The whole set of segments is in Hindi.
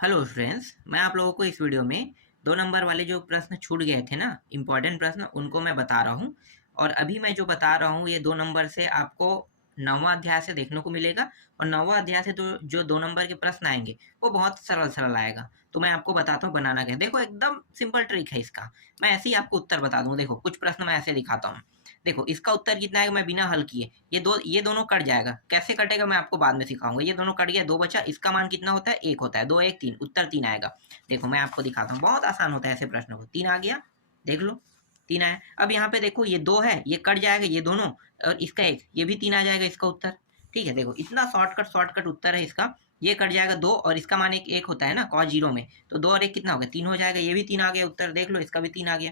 हेलो फ्रेंड्स, मैं आप लोगों को इस वीडियो में 2 नंबर वाले जो प्रश्न छूट गए थे ना, इम्पोर्टेंट प्रश्न, उनको मैं बता रहा हूँ। और अभी मैं जो बता रहा हूँ, ये 2 नंबर से आपको 9वां अध्याय से देखने को मिलेगा। और 9वां अध्याय से तो जो 2 नंबर के प्रश्न आएँगे, वो बहुत सरल-सरल आएगा। तो मैं आपको बताता हूँ बनाना क्या है। देखो, एकदम सिंपल ट्रिक है इसका। मैं ऐसे ही आपको उत्तर बता दूँ। देखो, कुछ प्रश्न मैं ऐसे दिखाता हूँ। देखो, इसका उत्तर कितना आएगा मैं बिना हल किए, ये दोनों कट जाएगा। कैसे कटेगा मैं आपको बाद में सिखाऊँगा। ये दोनों कट गया, 2 बचा, इसका मान कितना होता है? 1 होता है। 2 1 3, उत्तर 3 आएगा। देखो, मैं आपको दिखाता हूँ, बहुत आसान होता है ऐसे प्रश्नों को। 3 आ गया, देख लो, 3 आया। अब यहाँ पे देखो, ये 2 है, ये कट जाएगा ये दोनों, और इसका 1, ये भी 3 आ जाएगा इसका उत्तर। ठीक है, देखो इतना शॉर्टकट उत्तर है इसका। ये कट जाएगा 2, और इसका मान 1 होता है ना cos 0 में, तो 2 और 1 कितना हो गया? 3 हो जाएगा। ये भी 3 आ गया उत्तर, देख लो, इसका भी 3 आ गया।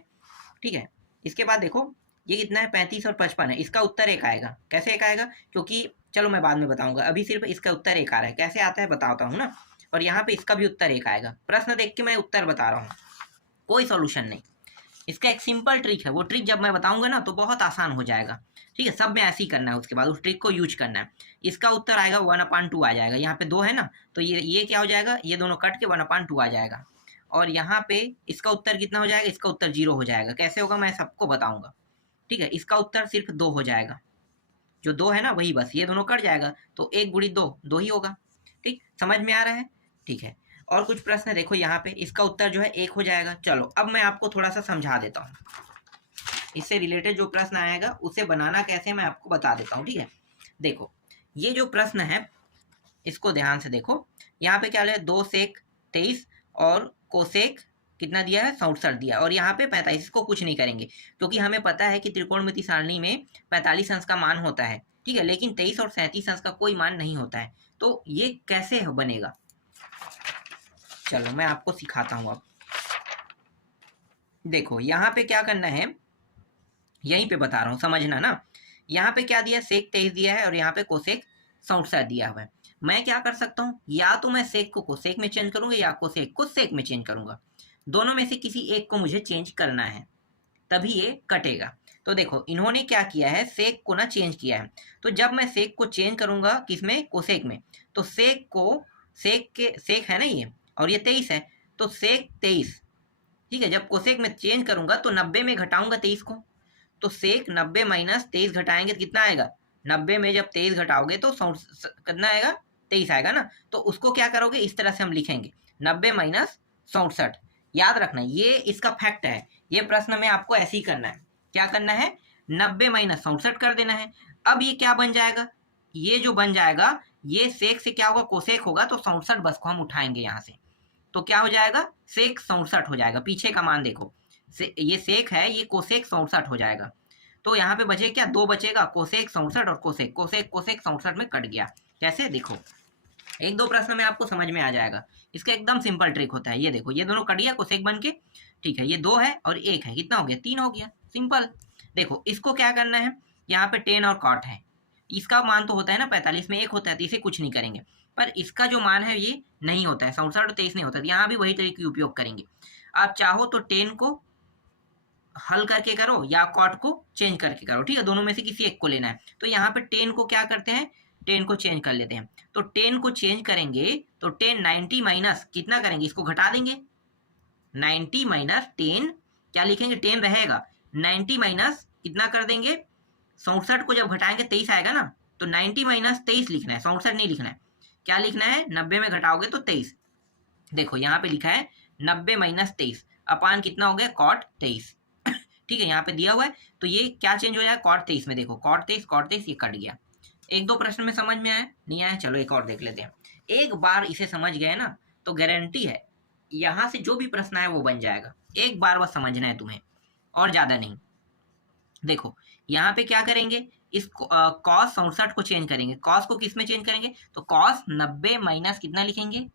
ठीक है, इसके बाद देखो, ये कितना है? 35 और 55 है। इसका उत्तर 1 आएगा। कैसे 1 आएगा? क्योंकि चलो मैं बाद में बताऊंगा, अभी सिर्फ इसका उत्तर 1 आ रहा है। कैसे आता है बताता हूँ ना। और यहाँ पे इसका भी उत्तर 1 आएगा। प्रश्न देख के मैं उत्तर बता रहा हूँ, कोई सॉल्यूशन नहीं। इसका एक सिंपल ट्रिक है, वो ट्रिक जब मैं बताऊंगा ना तो बहुत आसान हो जाएगा। ठीक है, सब में ऐसे ही करना है, उसके बाद उस ट्रिक को यूज करना है। इसका उत्तर आएगा 1/2 आ जाएगा। यहाँ पे 2 है ना, तो ये क्या हो जाएगा? ये दोनों कट के 1/2 आ जाएगा। और यहाँ पे इसका उत्तर कितना हो जाएगा? इसका उत्तर 0 हो जाएगा। कैसे होगा मैं सबको बताऊंगा। ठीक है, इसका उत्तर सिर्फ 2 हो जाएगा। जो 2 है ना वही, बस ये दोनों कट जाएगा, तो 1 गुणित 2 2 ही होगा। ठीक, समझ में आ रहा है? ठीक है, और कुछ प्रश्न देखो, यहाँ पे इसका उत्तर जो है 1 हो जाएगा। चलो अब मैं आपको थोड़ा सा समझा देता हूँ। इससे रिलेटेड जो प्रश्न आएगा उसे बनाना कैसे मैं आपको बता देता हूँ। ठीक है, देखो, ये जो प्रश्न है इसको ध्यान से देखो। यहाँ पे क्या है? 2 सेक 23 और कोसेक कितना दिया है? 67 दिया। और यहाँ पे 45, इसको कुछ नहीं करेंगे, क्योंकि हमें पता है कि त्रिकोणमिति सारणी में 45 अंश का मान होता है। ठीक है, लेकिन 23 और 37 अंश का कोई मान नहीं होता है। तो ये कैसे बनेगा, चलो मैं आपको सिखाता हूँ। अब देखो, यहाँ पे क्या करना है, यहीं पे बता रहा हूँ, समझना ना। यहाँ पे क्या दिया? सेक 23 दिया है, और यहाँ पे कोसेक 67 दिया हुआ है। मैं क्या कर सकता हूँ? या तो मैं सेक को कोसेक में चेंज करूंगा, या कोसेक को सेक में चेंज करूंगा। दोनों में से किसी एक को मुझे चेंज करना है, तभी ये कटेगा। तो देखो, इन्होंने क्या किया है? सेक को ना चेंज किया है। तो जब मैं सेक को चेंज करूंगा किसमें? कोसेक में, तो सेक को, सेक है ना ये, और ये 23 है, तो सेक 23। ठीक है, जब कोसेक में चेंज करूंगा तो 90 में घटाऊंगा 23 को, तो सेक 90 माइनस 23 घटाएंगे तो कितना आएगा? 90 में जब 23 घटाओगे तो कितना आएगा? 23 आएगा ना। तो उसको क्या करोगे? इस तरह से हम लिखेंगे, 90 माइनस 67। याद रखना, ये इसका फैक्ट है। ये प्रश्न में आपको ऐसे ही करना है। क्या करना है? 90 माइनस 67 कर देना है। अब ये क्या बन जाएगा? ये जो बन जाएगा, ये सेक से क्या होगा? कोसेक होगा, तो 67 बस को हम उठाएंगे यहाँ से, तो क्या हो जाएगा? सेक 67 हो जाएगा। पीछे का मान देखो, ये सेक है, ये कोसेक 67 हो जाएगा। तो यहाँ पे बचे क्या? 2 बचेगा, कोसेक 67 और कोसेक, कोसेक कोसेक 67 में कट गया। कैसे? देखो, एक दो प्रश्न में आपको समझ में आ जाएगा। इसका एकदम सिंपल ट्रिक होता है। ये देखो, ये दोनों कट गया कोसेक बन के। ठीक है, ये 2 है और 1 है, कितना हो गया? 3 हो गया। सिंपल। देखो, इसको क्या करना है? यहाँ पे 10 और कॉट है, इसका मान तो होता है ना 45 में 1 होता है, तो इसे कुछ नहीं करेंगे। पर इसका जो मान है ये नहीं होता है, 67 और 23 नहीं होता है, तो यहाँ भी वही तरीके उपयोग करेंगे। आप चाहो तो 10 को हल करके करो, या कॉट को चेंज करके करो। ठीक है, दोनों में से किसी एक को लेना है। तो यहाँ पे 10 को क्या करते हैं? 10 को चेंज कर लेते हैं। तो 10 को चेंज करेंगे तो 10 90 माइनस कितना करेंगे? इसको घटा देंगे। 90 माइनस 10 क्या लिखेंगे? 10 रहेगा, 90 माइनस कितना कर देंगे? 67 को जब घटाएंगे 23 आएगा ना, तो 90 माइनस 23 लिखना है, 67 नहीं लिखना है। क्या लिखना है? 90 में घटाओगे तो 23। देखो यहाँ पे लिखा है 90 माइनस 23 अपान कितना हो गया? कॉट 23। ठीक है, यहाँ पे दिया हुआ है, तो ये क्या चेंज हो जाएगा? कॉट 23 में। देखो, कॉट 23 ये कट गया। एक दो प्रश्न में समझ में आया? नहीं आया? चलो एक और देख लेते हैं। एक बार इसे समझ गए ना तो गारंटी है यहाँ से जो भी प्रश्न है वो बन जाएगा। एक बार बस समझना है तुम्हें, और ज्यादा नहीं। देखो, यहाँ पे क्या करेंगे? इस कॉस 67 को चेंज करेंगे। कॉस को किस में चेंज करेंगे? तो कॉस 90 माइनस कितना लिखेंगे?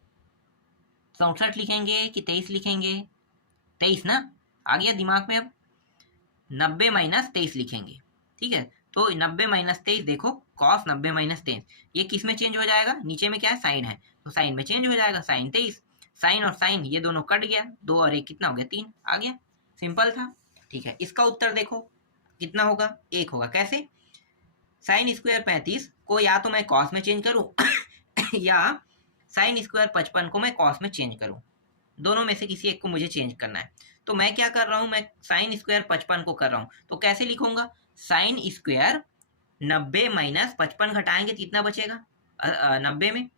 67 लिखेंगे कि 23 लिखेंगे? 23 ना, आ गया दिमाग में अब। 90 माइनस 23 लिखेंगे। ठीक है, तो 90 माइनस 23, देखो कॉस 90 माइनस 23, ये किस में चेंज हो जाएगा? नीचे में क्या है? साइन है, तो साइन में चेंज हो जाएगा, साइन 23। साइन और साइन ये दोनों कट गया, 2 और 1 कितना हो गया? 3 आ गया। सिंपल था। ठीक है, इसका उत्तर देखो कितना होगा? 1 होगा। कैसे? साइन स्क्वायर 35 को या तो मैं कॉस में चेंज करूं या साइन स्क्वायर 55 को मैं कॉस में चेंज करूँ, दोनों में से किसी एक को मुझे चेंज करना है। तो मैं क्या कर रहा हूँ, मैं साइन स्क्वायर 55 को कर रहा हूँ, तो कैसे लिखूंगा, साइन स्क्वायर 90 माइनस 55 घटाएंगे तो कितना बचेगा, 90 में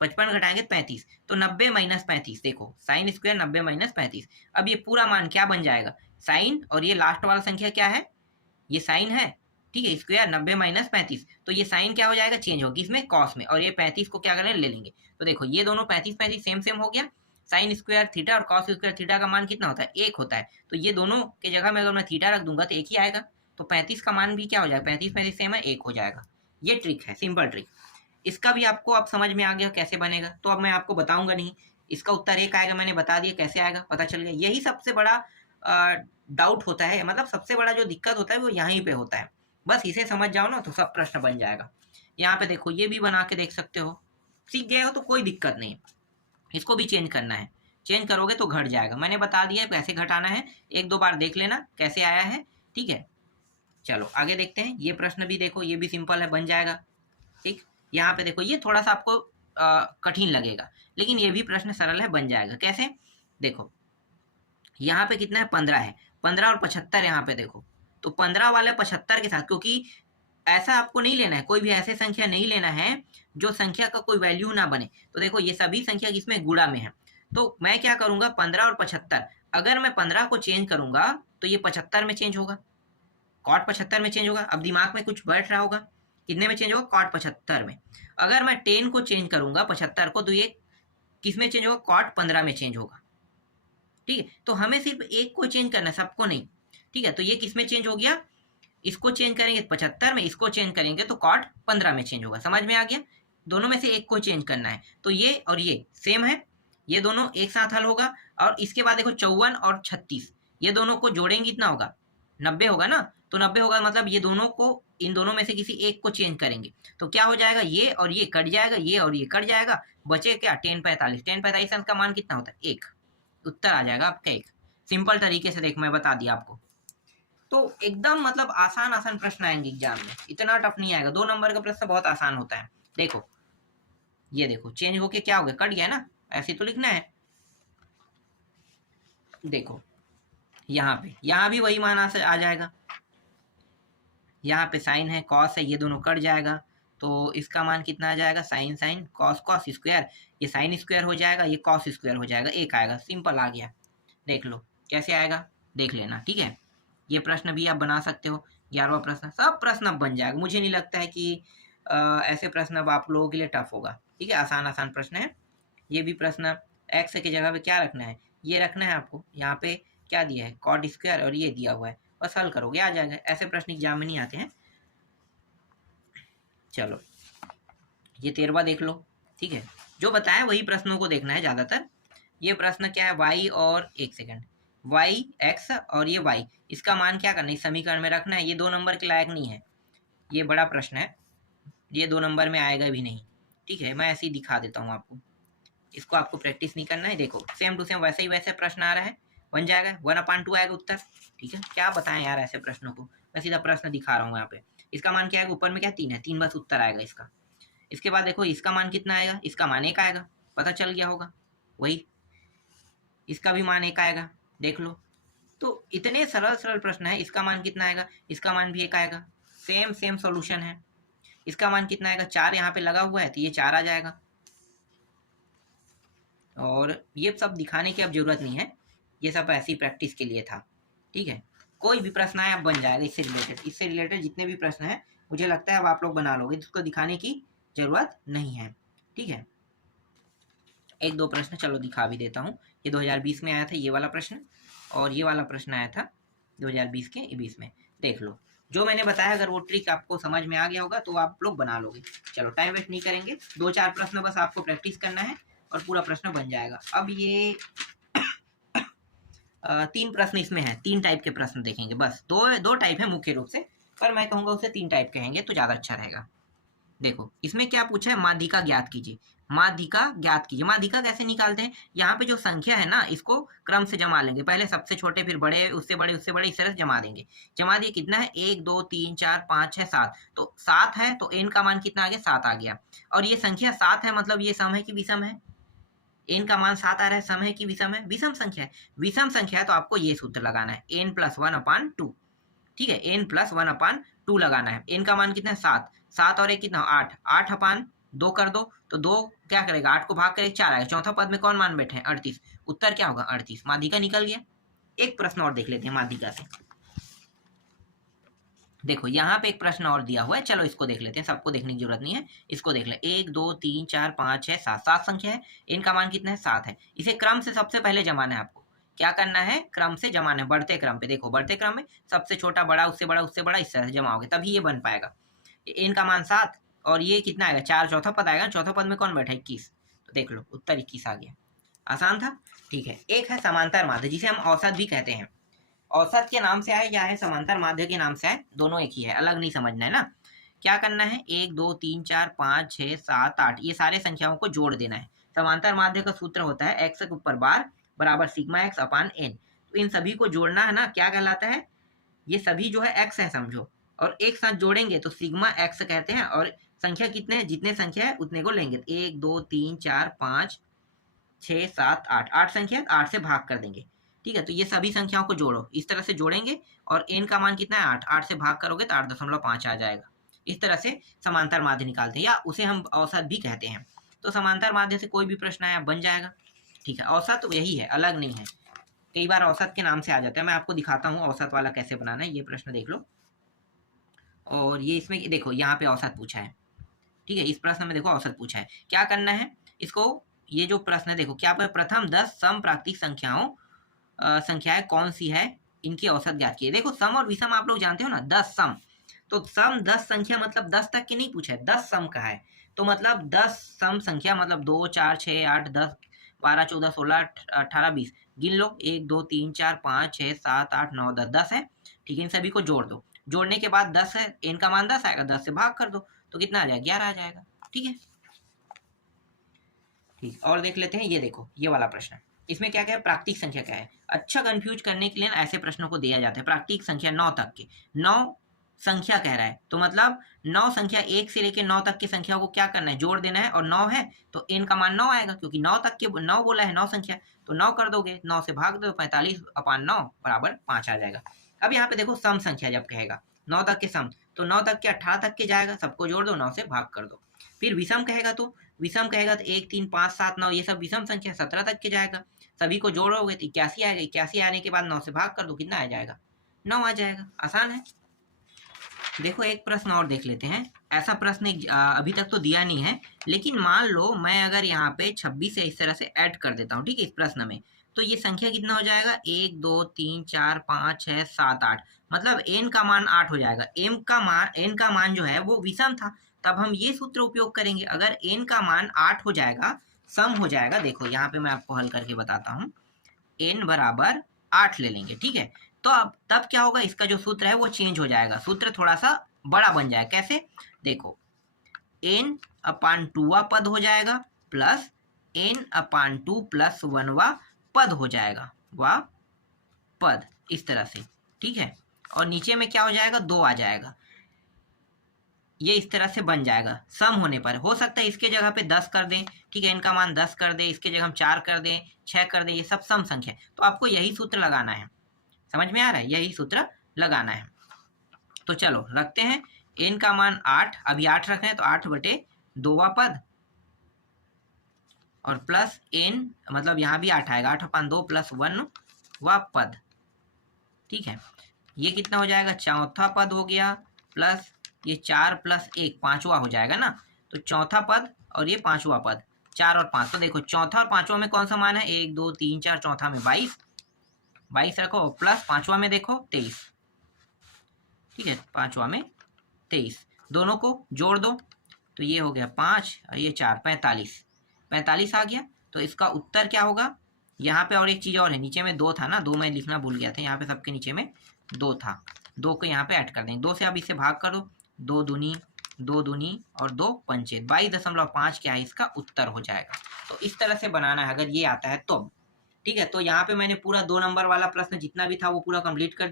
55 घटाएंगे 35, तो 90 माइनस 35, देखो साइन स्क्वायर 90 माइनस 35। अब ये पूरा मान क्या बन जाएगा, साइन और ये लास्ट वाला संख्या क्या है, ये साइन है, ठीक है, स्क्वायर 90 माइनस 35, तो ये साइन क्या हो जाएगा, चेंज होगी इसमें कॉस में, और ये 35 को क्या करें, ले लेंगे। तो देखो ये दोनों 35 35 सेम सेम हो गया, साइन स्क्वायर थीटा और कॉस स्क्वायर थीटा का मान कितना होता है, 1 होता है। तो ये दोनों के जगह में अगर मैं थीटा रख दूंगा तो 1 ही आएगा, तो 35 का मान भी क्या हो जाएगा, 35 35 सेम है, 1 हो जाएगा। ये ट्रिक है, सिंपल ट्रिक। इसका भी आपको अब समझ में आ गया कैसे बनेगा, तो अब मैं आपको बताऊंगा नहीं, इसका उत्तर 1 आएगा, मैंने बता दिया कैसे आएगा, पता चल गया। यही सबसे बड़ा डाउट होता है, मतलब सबसे बड़ा जो दिक्कत होता है वो यहीं पे होता है, बस इसे समझ जाओ ना तो सब प्रश्न बन जाएगा। यहाँ पे देखो ये भी बना के देख सकते हो, सीख गए हो तो कोई दिक्कत नहीं। इसको भी चेंज करना है, चेंज करोगे तो घट जाएगा, मैंने बता दिया है कैसे घटाना है, 1-2 बार देख लेना कैसे आया है, ठीक है। चलो आगे देखते हैं, ये प्रश्न भी देखो, ये भी सिंपल है, बन जाएगा, ठीक। यहाँ पे देखो ये थोड़ा सा आपको कठिन लगेगा, लेकिन ये भी प्रश्न सरल है, बन जाएगा। कैसे, देखो यहाँ पे कितना है, 15 है, 15 और 75 यहाँ पे देखो, तो 15 वाले 75 के साथ, क्योंकि ऐसा आपको नहीं लेना है, कोई भी ऐसे संख्या नहीं लेना है जो संख्या का कोई वैल्यू ना बने। तो देखो ये सभी संख्या किसमें, गुणा में है, तो मैं क्या करूंगा, 15 और 75, अगर मैं 15 को चेंज करूंगा तो ये 75 में चेंज होगा, कॉट 75 में चेंज होगा। अब दिमाग में कुछ बैठ रहा होगा, कितने में चेंज होगा, कॉट 75 में। अगर मैं 10 को चेंज करूंगा 75 को, तो ये किस में चेंज होगा, कॉट 15 में चेंज होगा, ठीक है। तो हमें सिर्फ एक को चेंज करना है, सबको नहीं, ठीक है। तो ये किस में चेंज हो गया, इसको चेंज करेंगे 75 में, इसको चेंज करेंगे तो कॉट 15 में चेंज होगा, समझ में आ गया। दोनों में से एक को चेंज करना है, तो ये और ये सेम है, ये दोनों एक साथ हल होगा। और इसके बाद देखो 54 और 36, ये दोनों को जोड़ेंगे कितना होगा, 90 होगा ना, तो 90 होगा, मतलब ये दोनों को, इन दोनों में से किसी एक को चेंज करेंगे तो क्या हो जाएगा, ये और ये कट जाएगा, ये और ये कट जाएगा, बचे क्या, 1045, 1045 का मान कितना होता है, 1, उत्तर आ जाएगा आपका 1। सिंपल तरीके से देख मैं बता दिया आपको, तो एकदम मतलब आसान आसान प्रश्न आएंगे एग्जाम में, इतना टफ नहीं आएगा। 2 नंबर का प्रश्न बहुत आसान होता है। देखो ये देखो चेंज होके क्या हो गया, कट गया ना, ऐसे तो लिखना है। देखो यहाँ भी वही मान आ जाएगा, यहाँ पे साइन है, कॉस है, ये दोनों कट जाएगा, तो इसका मान कितना आ जाएगा, sine sine cos cos square, ये साइन स्क्वायर हो जाएगा, ये कॉस स्क्वायर हो जाएगा, 1 आएगा, सिंपल आ गया। देख लो कैसे आएगा, देख लेना, ठीक है। ये प्रश्न भी आप बना सकते हो, 11वां प्रश्न, सब प्रश्न अब बन जाएगा। मुझे नहीं लगता है कि ऐसे प्रश्न अब आप लोगों के लिए टफ होगा, ठीक है, आसान आसान प्रश्न है। ये भी प्रश्न एक्स की जगह पे क्या रखना है, ये रखना है आपको, यहाँ पे क्या दिया है, कॉट स्क्वायर, और ये दिया हुआ है, बस हल करोगे आ जाएगा। ऐसे प्रश्न एग्जाम में नहीं आते हैं। चलो ये 13वां देख लो, ठीक है, जो बताया वही प्रश्नों को देखना है ज़्यादातर। ये प्रश्न क्या है, y और 1 सेकेंड, y x और ये y, इसका मान क्या करना है, इस समीकरण में रखना है। ये 2 नंबर के लायक नहीं है, ये बड़ा प्रश्न है, ये 2 नंबर में आएगा भी नहीं, ठीक है। मैं ऐसे ही दिखा देता हूँ आपको, इसको आपको प्रैक्टिस नहीं करना है। देखो सेम टू सेम वैसे ही वैसे प्रश्न आ रहा है, बन जाएगा 1/2 आएगा उत्तर, ठीक है। क्या बताएं यार ऐसे प्रश्नों को, मैं सीधा प्रश्न दिखा रहा हूँ यहाँ पे। इसका मान क्या आएगा, ऊपर में क्या 3 है, 3 बस उत्तर आएगा इसका। इसके बाद देखो इसका मान कितना आएगा, इसका मान 1 आएगा, पता चल गया होगा, वही इसका भी मान 1 आएगा, देख लो। तो इतने सरल सरल प्रश्न है, इसका मान कितना आएगा, इसका मान भी 1 आएगा, सेम सेम सॉल्यूशन है। इसका मान कितना आएगा, 4 यहाँ पे लगा हुआ है तो ये 4 आ जाएगा। और ये सब दिखाने की अब जरूरत नहीं है, ये सब ऐसी प्रैक्टिस के लिए था, ठीक है। कोई भी प्रश्न आए अब बन जाएगा इससे रिलेटेड जितने भी प्रश्न हैं मुझे लगता है अब आप लोग बना लोगे, जिसको दिखाने की जरूरत नहीं है, ठीक है। 1-2 प्रश्न चलो दिखा भी देता हूँ। ये 2020 में आया था ये वाला प्रश्न, और ये वाला प्रश्न आया था 2020 के 20 में। देख लो जो मैंने बताया, अगर वो ट्रिक आपको समझ में आ गया होगा तो आप लोग बना लोगे। चलो टाइम वेस्ट नहीं करेंगे, 2-4 प्रश्न बस आपको प्रैक्टिस करना है और पूरा प्रश्न बन जाएगा। अब ये 3 प्रश्न इसमें है, 3 टाइप के प्रश्न देखेंगे, बस दो टाइप है मुख्य रूप से, पर मैं कहूँगा उसे 3 टाइप कहेंगे तो ज़्यादा अच्छा रहेगा। देखो इसमें क्या पूछा है, माध्यिका ज्ञात कीजिए। माध्यिका ज्ञात कीजिए। माध्यिका कैसे निकालते हैं, यहाँ पे जो संख्या है ना इसको क्रम से जमा लेंगे, पहले सबसे छोटे फिर बड़े, उससे बड़े, उससे बड़े, इस तरह से जमा देंगे। जमा दिए, कितना है 1 2 3 4 5 6 7, तो 7 है तो n का मान कितना आ गया 7 आ गया। और ये संख्या 7 है मतलब ये सम है कि विषम है, n का मान 7 आ रहा है, सम है कि विषम है, विषम संख्या है। विषम संख्या है तो आपको ये सूत्र लगाना है n+1/2, ठीक है, n+1/2 लगाना है। n का मान कितना है 7, 7 और 1 कितना 8, 8/2 कर दो तो 2 क्या करेगा 8 को भाग कर 4 आएगा। चौथा पद में कौन मान बैठे हैं 38, उत्तर क्या होगा 38। माध्यिका निकल गया। एक प्रश्न और देख लेते हैं माध्यिका से। देखो यहाँ पे एक प्रश्न और दिया हुआ है, चलो इसको देख लेते हैं, सबको देखने की जरूरत नहीं है, इसको देख ले। 1 2 3 4 5 6 7, 7 संख्या है, इनका मान कितना है 7 है। इसे क्रम से सबसे पहले जमाना है, आपको क्या करना है क्रम से जमाना है, बढ़ते क्रम पे। देखो बढ़ते क्रम में सबसे छोटा बड़ा, उससे बड़ा, उससे बड़ा, इस तरह से जमाओगे तभी ये बन पाएगा। इनका मान 7 और ये कितना आएगा 4, चौथा पद आएगा, चौथा पद में कौन बैठा 21, तो देख लो उत्तर 21 आ गया। आसान था, ठीक है। एक है समांतर माध्य जिसे हम औसत भी कहते हैं। औसत के नाम से आए या है समांतर माध्य के नाम से आए, दोनों एक ही है, अलग नहीं समझना है ना। क्या करना है 1 2 3 4 5 6 7 8 ये सारे संख्याओं को जोड़ देना है। समांतर माध्य का सूत्र होता है एक्स के ऊपर बार बराबर सिग्मा एक्स अपान एन। तो इन सभी को जोड़ना है ना, क्या कहलाता है, ये सभी जो है एक्स है समझो, और एक साथ जोड़ेंगे तो सिग्मा एक्स कहते हैं। और संख्या कितने हैं, जितने संख्या है उतने को लेंगे। 1 2 3 4 5 6 7 8, 8 संख्या 8 से भाग कर देंगे, ठीक है। तो ये सभी संख्याओं को जोड़ो, इस तरह से जोड़ेंगे और n का मान कितना है 8, 8 से भाग करोगे तो 8.5 आ जाएगा। इस तरह से समांतर माध्य निकालते हैं, या उसे हम औसत भी कहते हैं। तो समांतर माध्य से कोई भी प्रश्न आया बन जाएगा, ठीक है। औसत तो यही है, अलग नहीं है। कई बार औसत के नाम से आ जाता है, मैं आपको दिखाता हूँ औसत वाला कैसे बनाना है। ये प्रश्न देख लो, और ये इसमें देखो यहाँ पे औसत पूछा है, ठीक है। इस प्रश्न में देखो औसत पूछा है, क्या करना है इसको, ये जो प्रश्न है देखो क्या प्रथम 10 सम प्राकृतिक संख्याएं कौन सी है, इनकी औसत ज्ञात कीजिए। देखो सम और विषम आप लोग जानते हो ना, 10 सम, तो सम 10 संख्या मतलब 10 तक की नहीं पूछा है, 10 सम का है। तो मतलब 10 सम संख्या मतलब 2 4 6 8 10 12 14 16 18 20, गिन लो 1 2 3 4 5 6 7 8 9 10, 10 है, ठीक है। इन सभी को जोड़ दो, जोड़ने के बाद 10 है, इनका मान 10 आएगा, 10 से भाग कर दो तो कितना आ जाएगा 11 आ जाएगा, ठीक है। ठीक, और देख लेते हैं, ये देखो ये वाला प्रश्न, इसमें क्या क्या है, प्राकृतिक संख्या क्या है। अच्छा कंफ्यूज करने के लिए ऐसे प्रश्नों को दिया जाता है। प्राकृतिक संख्या 9 तक के, 9 संख्या कह रहा है तो मतलब 9 संख्या 1 से लेकर 9 तक की संख्या को क्या करना है, जोड़ देना है। और 9 है तो n का मान 9 आएगा, क्योंकि 9 तक के 9 बोला है, 9 संख्या तो 9 कर दोगे, 9 से भाग दो 45/9 बराबर 5 आ जाएगा। अब यहाँ पे देखो सम संख्या जब कहेगा 9 तक के सम, तो 9 तक के 18 तक के जाएगा, सबको जोड़ दो 9 से भाग कर दो। फिर विषम कहेगा तो 1 3 5 7 9 ये सब विषम संख्या 17 तक के जाएगा, सभी को जोड़ोगे तो 81 आएगा, 81 आने के बाद 9 से भाग कर दो, कितना आ जाएगा 9 आ जाएगा। आसान है। देखो एक प्रश्न और देख लेते हैं। ऐसा प्रश्न अभी तक तो दिया नहीं है, लेकिन मान लो मैं अगर यहाँ पे 26 से इस तरह से ऐड कर देता हूँ, ठीक है, इस प्रश्न में, तो ये संख्या कितना हो जाएगा 1 2 3 4 5 6 7 8, मतलब n का मान 8 हो जाएगा। n का मान जो है वो विषम था, तब हम ये सूत्र उपयोग करेंगे। अगर n का मान 8 हो जाएगा, सम हो जाएगा, देखो यहाँ पे मैं आपको हल करके बताता हूँ, n बराबर 8 ले लेंगे, ठीक है। तो अब तब क्या होगा, इसका जो सूत्र है वो चेंज हो जाएगा, सूत्र थोड़ा सा बड़ा बन जाएगा। कैसे, देखो n/2 पद हो जाएगा प्लस n/2 + 1 पद हो जाएगा, वह पद इस तरह से, ठीक है। और नीचे में क्या हो जाएगा 2 आ जाएगा, ये इस तरह से बन जाएगा। सम होने पर हो सकता है इसके जगह पे 10 कर दें, ठीक है, इनका मान 10 कर दें, इसके जगह हम 4 कर दें, 6 कर दें, ये सब सम संख्या, तो आपको यही सूत्र लगाना है। समझ में आ रहा है, यही सूत्र लगाना है। तो चलो रखते हैं, n का मान 8, अभी 8 रख रहे हैं तो 8/2 पद, और प्लस n मतलब यहाँ भी 8 आएगा, 8/2 + 1 पद, ठीक है। ये कितना हो जाएगा, चौथा पद हो गया, प्लस ये 4 + 1 पांचवा हो जाएगा ना, तो चौथा पद और ये पांचवा पद, 4 और 5, तो देखो चौथा और पांचवा में कौन सा मान है 1 2 3 4, चौथा में 22 रखो, प्लस पांचवा में देखो 23, ठीक है, पांचवा में 23, दोनों को जोड़ दो तो ये हो गया 5 और ये 4, 45 आ गया। तो इसका उत्तर क्या होगा, यहाँ पे और एक चीज़ और है, नीचे में 2 था ना, 2 मैं लिखना भूल गया था, यहाँ पे सबके नीचे में 2 था, 2 को यहाँ पे ऐड कर देंगे, 2 से अब इसे भाग कर दो, 2 दूनी 2 दूनी और 2 पंचे 22.5 क्या है इसका उत्तर हो जाएगा। तो इस तरह से बनाना है अगर ये आता है तो। ठीक है, तो यहाँ पे मैंने पूरा 2 नंबर वाला प्रश्न जितना भी था वो पूरा कंप्लीट कर